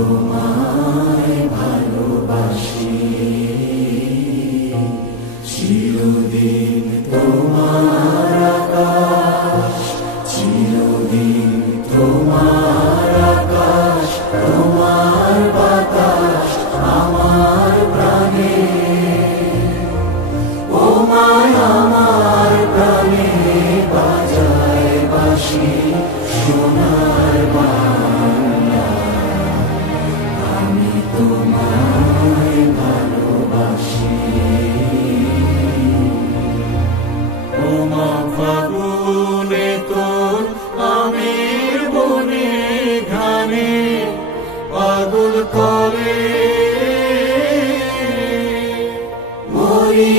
তোমায় ভালোবাসি, চিরদিন তোমার আকাশ, চিরদিন তোমার আকাশ, তোমার বাতাস আমার প্রাণে, ও মায় আমার প্রাণে বাজায় বাঁশি সোনার বাংলা। আমি তোমায় ভালোবাসি। ও মা ফাগুনে তোর আমের বনে ঘানে পাগল করে মরি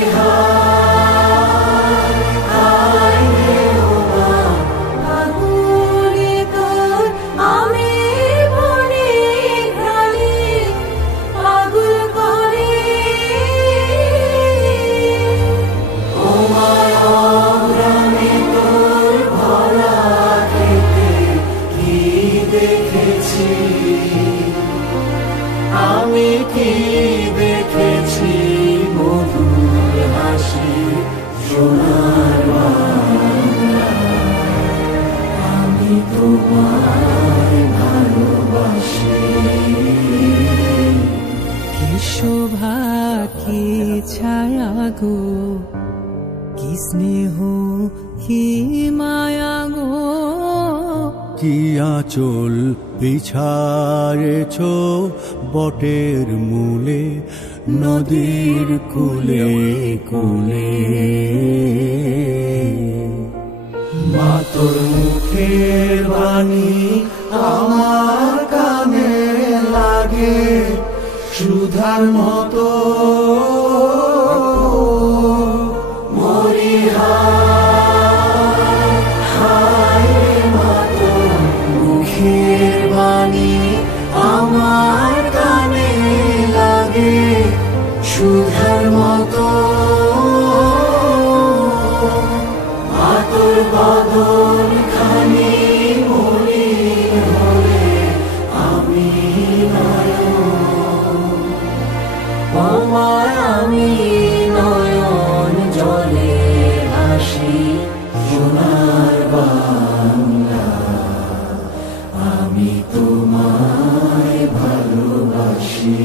আমি কি দেখেছি মধুর হাসি সোনার বাংলা। আমি তোমায় ভালোবাসি। কি শোভা কি ছায়া গো, কি স্নেহ কি মায়া গো, কি আঁচল বিছায়েছ বটের মূলে নদীর কূলে কূলে। মা তোর মুখের বাণী আমার কানে লাগে সুধার মতো, মরি হায় মা তোর মুখের বাণী আমার কানে লাগে সুধার মতো। মা তোর বদন খানি মলিন হলে আমি নয়ন, ও মা আমি নয়ন জলে ভাসি সোনার বাংলা। আমি তোমায় ভালোবাসি।